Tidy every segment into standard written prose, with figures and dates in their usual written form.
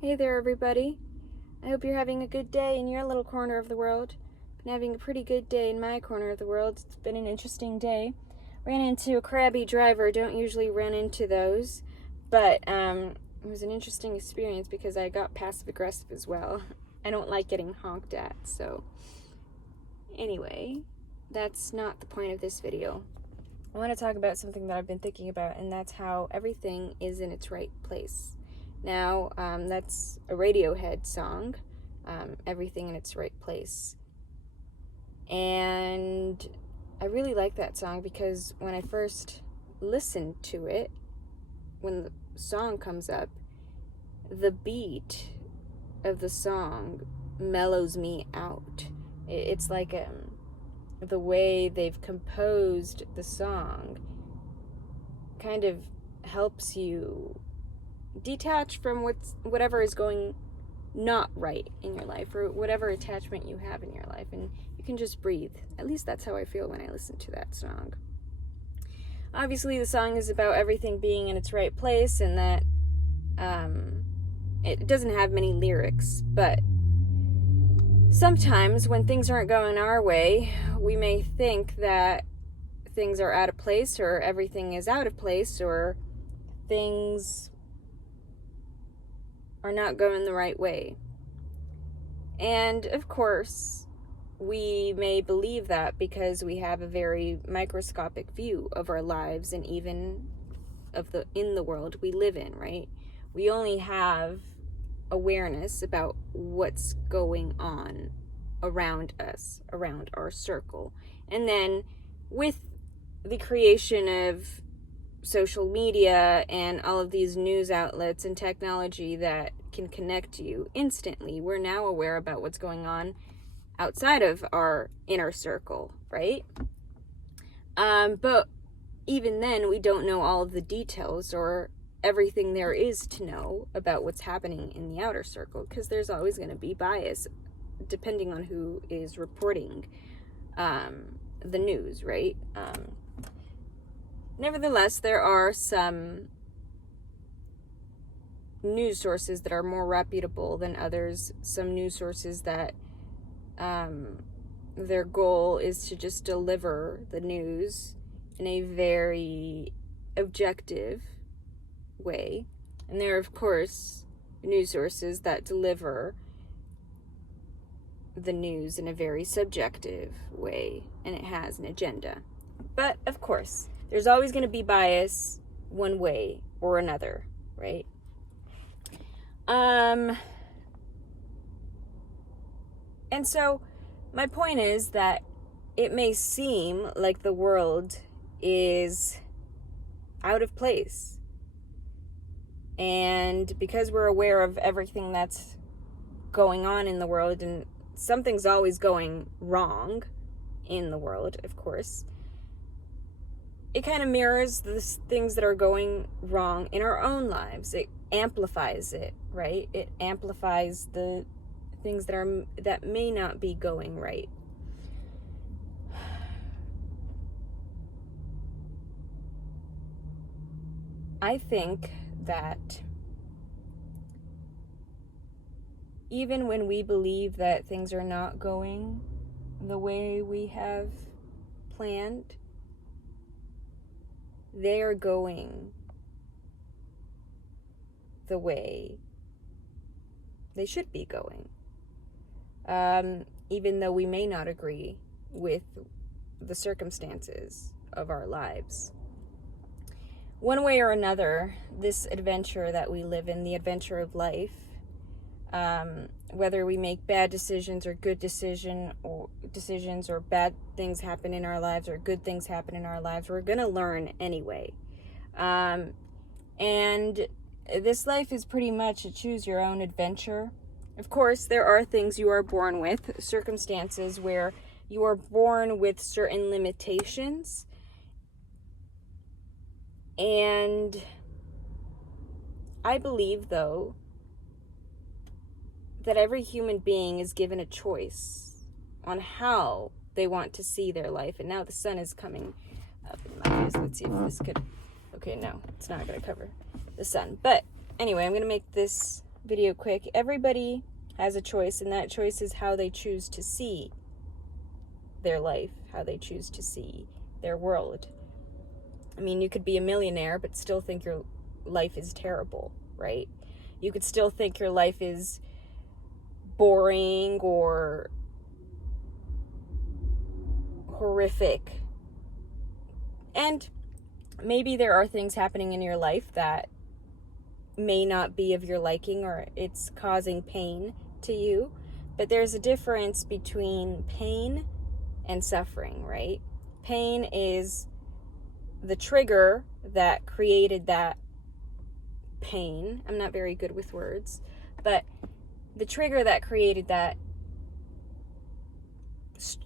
Hey there, everybody. I hope you're having a good day in your little corner of the world. Been having a pretty good day in my corner of the world. It's been an interesting day. Ran into a crabby driver. Don't usually run into those, but it was an interesting experience because I got passive aggressive as well. I don't like getting honked at, so anyway, that's not the point of this video. I want to talk about something that I've been thinking about, and that's how everything is in its right place. Now, that's a Radiohead song, Everything in Its Right Place. And I really like that song because when I first listened to it, when the song comes up, the beat of the song mellows me out. It's like the way they've composed the song kind of helps you detach from whatever is going not right in your life, or whatever attachment you have in your life, and you can just breathe. At least that's how I feel when I listen to that song. Obviously, the song is about everything being in its right place, and that it doesn't have many lyrics, but sometimes when things aren't going our way, we may think that things are out of place, or everything is out of place, or things are not going the right way. And of course, we may believe that because we have a very microscopic view of our lives and even of in the world we live in, right? We only have awareness about what's going on around us, around our circle. And then with the creation of social media and all of these news outlets and technology that can connect you instantly, we're now aware about what's going on outside of our inner circle, right? But even then, we don't know all of the details or everything there is to know about what's happening in the outer circle, because there's always going to be bias depending on who is reporting the news, right? Nevertheless, there are some news sources that are more reputable than others. Some news sources that their goal is to just deliver the news in a very objective way. And there are, of course, news sources that deliver the news in a very subjective way, and it has an agenda. But, of course, there's always going to be bias one way or another, right? And so my point is that it may seem like the world is out of place. And because we're aware of everything that's going on in the world, and something's always going wrong in the world, of course, it kind of mirrors the things that are going wrong in our own lives. It amplifies it, right? It amplifies the things that may not be going right. I think that even when we believe that things are not going the way we have planned, they are going the way they should be going. Even though we may not agree with the circumstances of our lives. One way or another, this adventure that we live in, the adventure of life, whether we make bad decisions or good decisions, or bad things happen in our lives or good things happen in our lives, we're going to learn anyway. And this life is pretty much a choose your own adventure. Of course, there are things you are born with, circumstances where you are born with certain limitations. And I believe, though, that every human being is given a choice on how they want to see their life. And now the sun is coming up in my face. Let's see if this could... Okay, no, it's not going to cover the sun. But anyway, I'm going to make this video quick. Everybody has a choice, and that choice is how they choose to see their life, how they choose to see their world. I mean, you could be a millionaire but still think your life is terrible, right? You could still think your life is boring or horrific. And maybe there are things happening in your life that may not be of your liking, or it's causing pain to you. But there's a difference between pain and suffering, right? Pain is the trigger that created that pain. I'm not very good with words, but the trigger that created that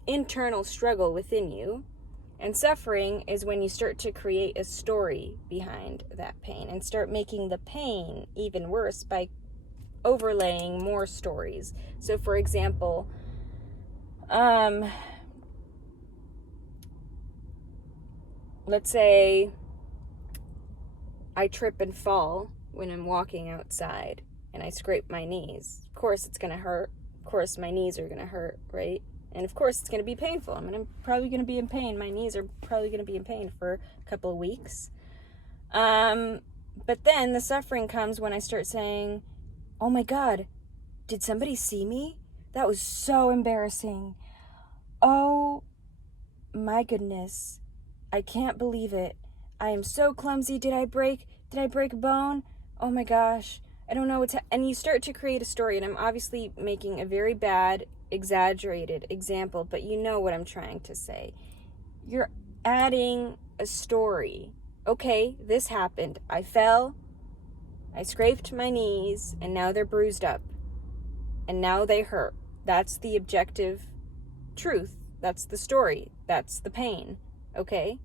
internal struggle within you. And suffering is when you start to create a story behind that pain and start making the pain even worse by overlaying more stories. So for example, let's say I trip and fall when I'm walking outside and I scrape my knees. Of course it's going to hurt. Of course my knees are going to hurt, right? And of course it's going to be painful. I'm probably going to be in pain. My knees are probably going to be in pain for a couple of weeks. But then the suffering comes when I start saying, oh my God, did somebody see me? That was so embarrassing. Oh my goodness. I can't believe it. I am so clumsy. Did I break a bone? Oh my gosh. I don't know what's and you start to create a story, and I'm obviously making a very bad, exaggerated example, but you know what I'm trying to say. You're adding a story. Okay, this happened. I fell. I scraped my knees, and now they're bruised up. And now they hurt. That's the objective truth. That's the story. That's the pain. Okay?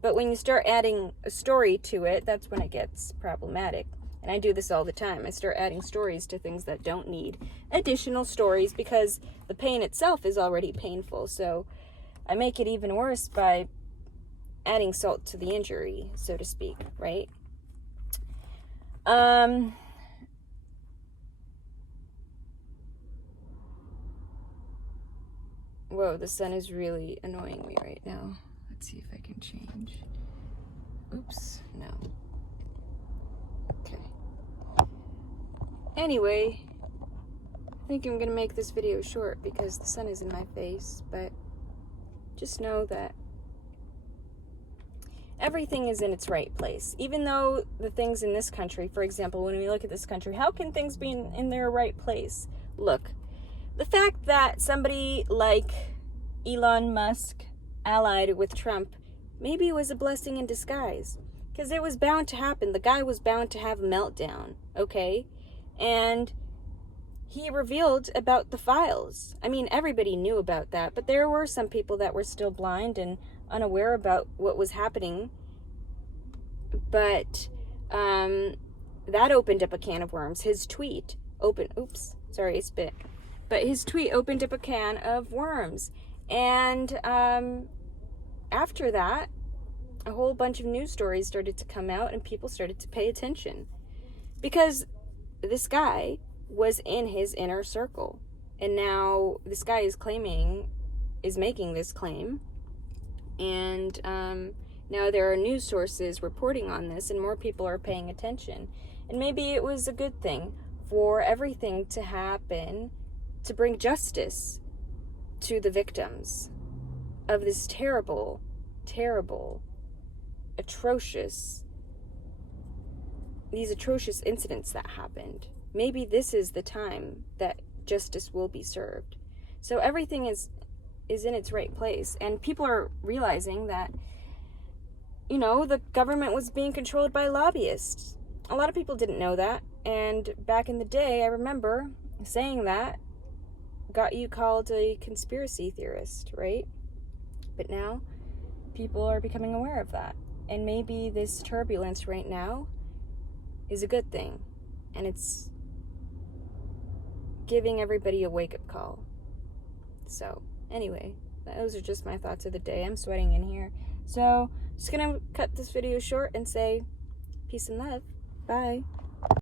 But when you start adding a story to it, that's when it gets problematic. And I do this all the time. I start adding stories to things that don't need additional stories because the pain itself is already painful. So I make it even worse by adding salt to the injury, so to speak, right? Whoa, the sun is really annoying me right now. Let's see if I can change. Oops, no. Okay. Anyway, I think I'm gonna make this video short because the sun is in my face, but just know that everything is in its right place. Even though the things in this country, for example, when we look at this country, how can things be in their right place? Look, the fact that somebody like Elon Musk allied with Trump maybe it was a blessing in disguise, because it was bound to happen. The guy was bound to have a meltdown, okay? And he revealed about the files. I mean, everybody knew about that, but there were some people that were still blind and unaware about what was happening. But that opened up a can of worms. His tweet opened, oops, sorry, I spit. But his tweet opened up a can of worms. And after that, a whole bunch of news stories started to come out and people started to pay attention. Because this guy was in his inner circle. And now this guy is making this claim. And now there are news sources reporting on this and more people are paying attention. And maybe it was a good thing for everything to happen to bring justice to the victims of this terrible, terrible, atrocious incidents that happened. Maybe this is the time that justice will be served. So everything is in its right place. And people are realizing that, you know, the government was being controlled by lobbyists. A lot of people didn't know that. And back in the day, I remember saying that got you called a conspiracy theorist, right? But now people are becoming aware of that. And maybe this turbulence right now is a good thing. And it's giving everybody a wake-up call. So, anyway, those are just my thoughts of the day. I'm sweating in here. So, just gonna cut this video short and say peace and love. Bye.